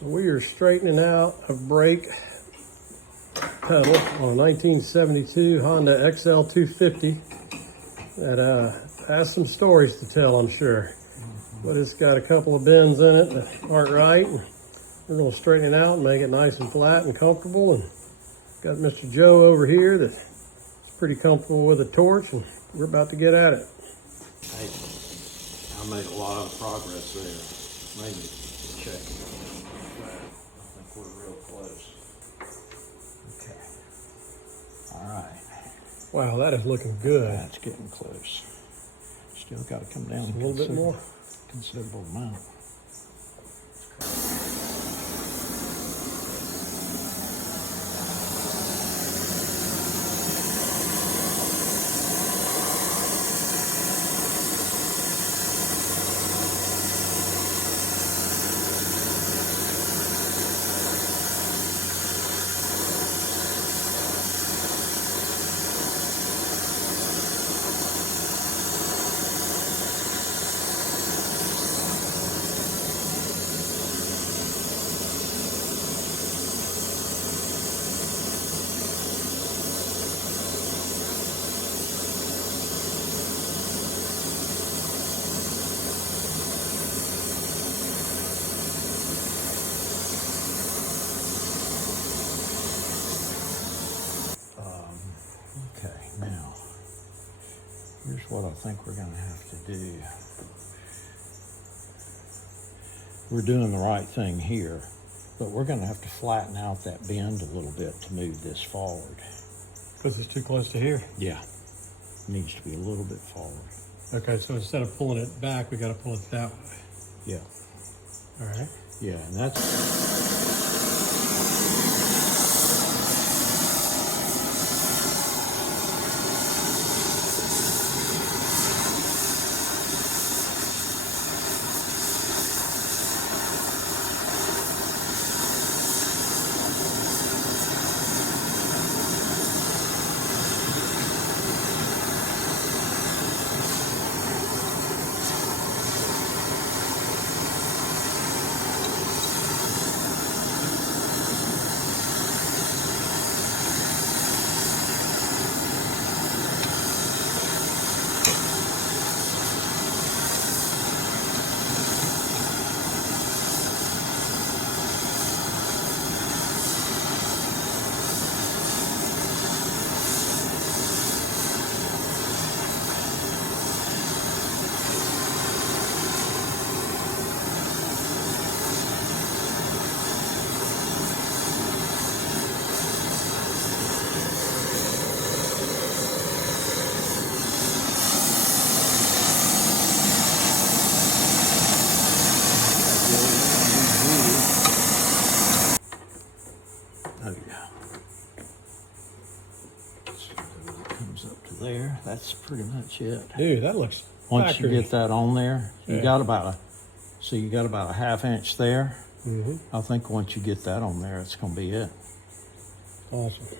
So we are straightening out a brake pedal on a 1972 Honda XL250 that has some stories to tell, I'm sure. But it's got a couple of bends in it that aren't right. We're going to straighten it out and make it nice and flat and comfortable. And got Mr. Joe over here that's pretty comfortable with a torch, and we're about to get at it. Hey, I made a lot of progress there. Maybe check it. I think we're real close. Okay. All right. Wow, that is looking good. That's getting close. Still got to come down a little bit more. Considerable amount. Okay, now, here's what I think we're going to have to do. We're doing the right thing here, but we're going to have to flatten out that bend a little bit to move this forward. Because it's too close to here? Yeah, it needs to be a little bit forward. Okay, so instead of pulling it back, we got to pull it that way. Yeah. All right. Yeah, and that's... Oh yeah. So it comes up to there. That's pretty much it. Dude, that looks Once factory. you get that on there, you Yeah. got about a half inch there. Mm-hmm. I think once you get that on there, it's going to be it. Awesome.